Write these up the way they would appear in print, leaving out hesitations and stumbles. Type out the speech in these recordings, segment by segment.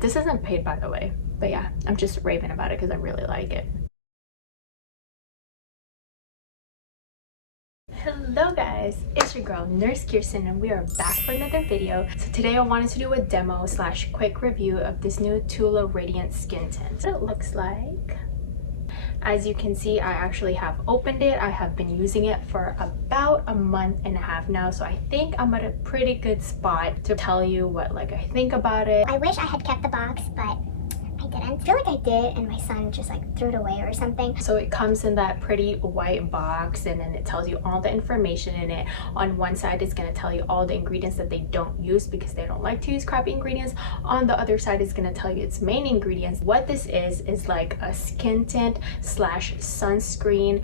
And this isn't paid, by the way, but yeah, I'm just raving about it because I really like it. Hello guys, it's your girl Nurse Kirsten and we are back for another video. So today I wanted to do a demo / quick review of this new TULA Radiant Skin Tint. So it looks like, as you can see, I actually have opened it. I have been using it for about a month and a half now, so I think I'm at a pretty good spot to tell you what I think about it. I wish I had kept the box, but I didn't. I feel like I did and my son just threw it away or something. So it comes in that pretty white box and then it tells you all the information in it. On one side it's going to tell you all the ingredients that they don't use because they don't like to use crappy ingredients. On the other side it's going to tell you its main ingredients. What this is like a skin tint / sunscreen.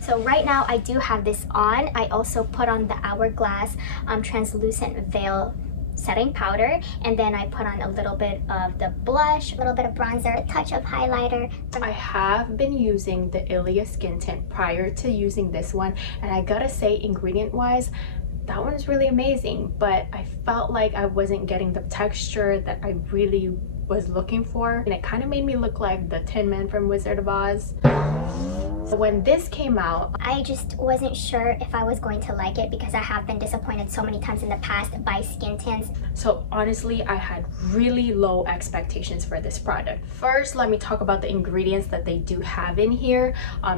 So right now I do have this on. I also put on the Hourglass translucent veil setting powder, and then I put on a little bit of the blush, a little bit of bronzer, a touch of highlighter. I have been using the Ilia skin tint prior to using this one, and I gotta say, ingredient wise, that one's really amazing, but I felt like I wasn't getting the texture that I really was looking for, and it kind of made me look like the Tin Man from Wizard of Oz. So when this came out, I just wasn't sure if I was going to like it because I have been disappointed so many times in the past by skin tints. So honestly, I had really low expectations for this product. First, let me talk about the ingredients that they do have in here.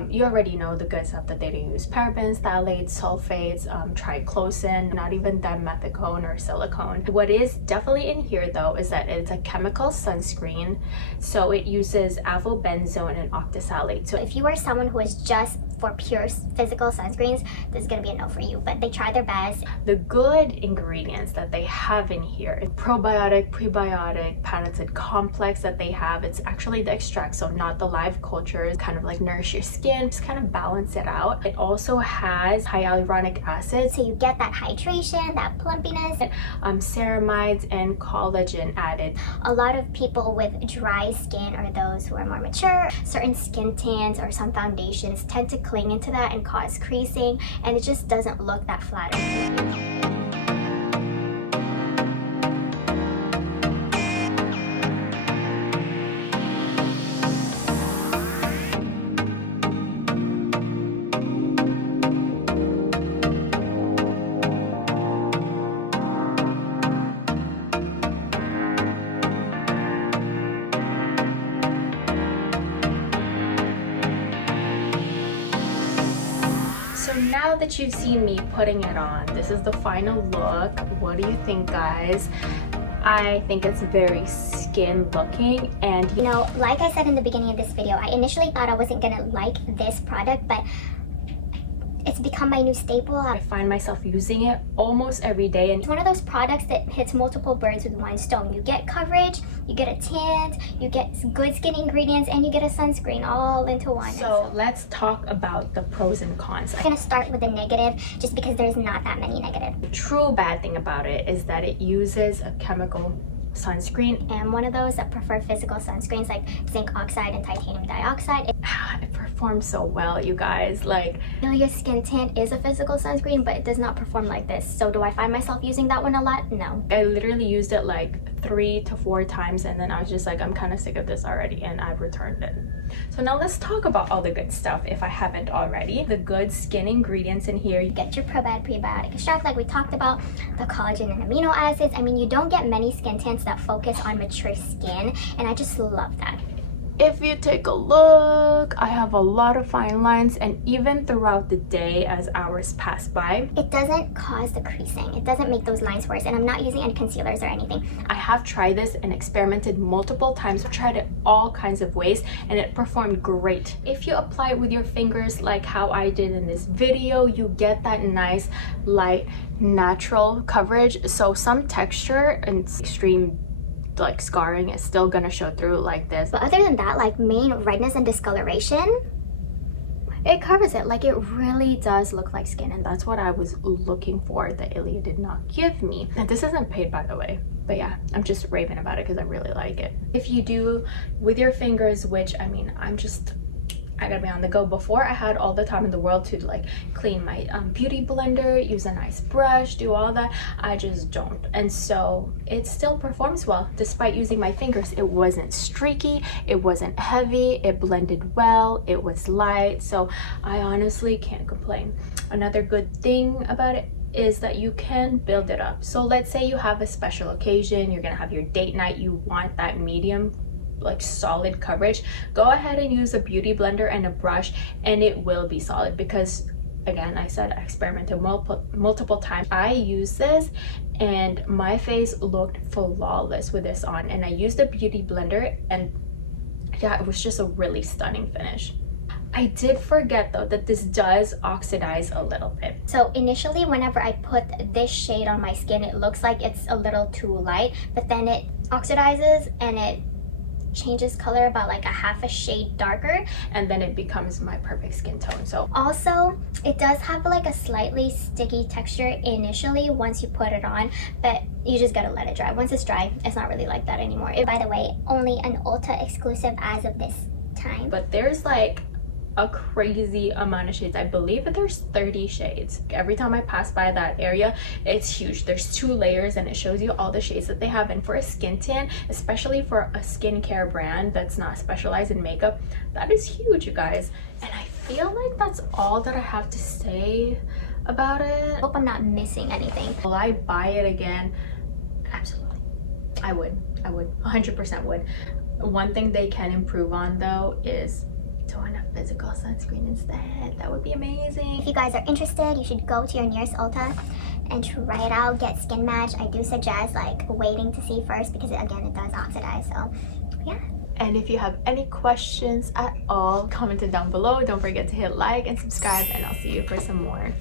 You already know the good stuff that they don't use: parabens, phthalates, sulfates, triclosan, not even dimethicone or silicone. What is definitely in here though is that it's a chemical sunscreen, so it uses avobenzone and octisalate. So if you are someone who is just for pure physical sunscreens, this is gonna be a no for you, but they try their best. The good ingredients that they have in here, probiotic, prebiotic, patented complex that they have, it's actually the extract, so not the live cultures, kind of like nourish your skin, just kind of balance it out. It also has hyaluronic acid, so you get that hydration, that plumpiness, ceramides and collagen added. A lot of people with dry skin or those who are more mature, certain skin tans or some foundations tend to cling into that and cause creasing, and it just doesn't look that flattering. So now that you've seen me putting it on, this is the final look. What do you think, guys? I think it's very skin looking, and you know, like I said in the beginning of this video, I initially thought I wasn't gonna like this product, but it's become my new staple. I find myself using it almost every day, and it's one of those products that hits multiple birds with one stone. You get coverage, you get a tint, you get good skin ingredients, and you get a sunscreen all into one. So let's talk about the pros and cons. I'm gonna start with the negative just because there's not that many negative. The true bad thing about it is that it uses a chemical sunscreen. And one of those that prefer physical sunscreens like zinc oxide and titanium dioxide. It performs so well, you guys. Like, Ilia skin tint is a physical sunscreen, but it does not perform like this. So do I find myself using that one a lot? No. I literally used it like 3 to 4 times, and then I was just like, I'm kind of sick of this already, and I've returned it. So now let's talk about all the good stuff if I haven't already. The good skin ingredients in here. You get your probiotic, prebiotic extract like we talked about, the collagen and amino acids. I mean, you don't get many skin tints that focus on mature skin, and I just love that. If you take a look, I have a lot of fine lines, and even throughout the day as hours pass by, it doesn't cause the creasing. It doesn't make those lines worse, and I'm not using any concealers or anything. I have tried this and experimented multiple times. I've tried it all kinds of ways, and it performed great. If you apply it with your fingers like how I did in this video, you get that nice, light, natural coverage. So some texture and extreme like scarring is still gonna show through like this, but other than that, like main redness and discoloration, it covers it. Like, it really does look like skin, and that's what I was looking for that Ilia did not give me. And this isn't paid, by the way, but yeah, I'm just raving about it because I really like it. If you do with your fingers, which I mean, I'm just I gotta be on the go. Before, I had all the time in the world to like clean my beauty blender, use a nice brush, do all that. I just don't, and so it still performs well despite using my fingers. It wasn't streaky, it wasn't heavy, it blended well, it was light, so I honestly can't complain. Another good thing about it is that you can build it up. So let's say you have a special occasion, you're gonna have your date night, you want that medium like solid coverage, go ahead and use a beauty blender and a brush and it will be solid, because again, I said I experimented multiple times. I used this and my face looked flawless with this on, and I used a beauty blender and yeah, it was just a really stunning finish. I did forget though that this does oxidize a little bit. So initially, whenever I put this shade on my skin, it looks like it's a little too light, but then it oxidizes and it changes color about like a half a shade darker, and then it becomes my perfect skin tone. So also it does have like a slightly sticky texture initially once you put it on, but you just gotta let it dry. Once it's dry, it's not really like that anymore. By the way, only an Ulta exclusive as of this time. But there's like a crazy amount of shades. I believe that there's 30 shades. Every time I pass by that area, it's huge. There's 2 layers and it shows you all the shades that they have. And for a skin tan, especially for a skincare brand that's not specialized in makeup, that is huge, you guys. And I feel like that's all that I have to say about it. Hope I'm not missing anything. Will I buy it again? Absolutely. I would 100% would. One thing they can improve on though is doing a physical sunscreen instead. That would be amazing. If you guys are interested, you should go to your nearest Ulta and try it out. Get skin match. I do suggest like waiting to see first, because again, it does oxidize. So yeah. And if you have any questions at all, comment it down below. Don't forget to hit like and subscribe, and I'll see you for some more.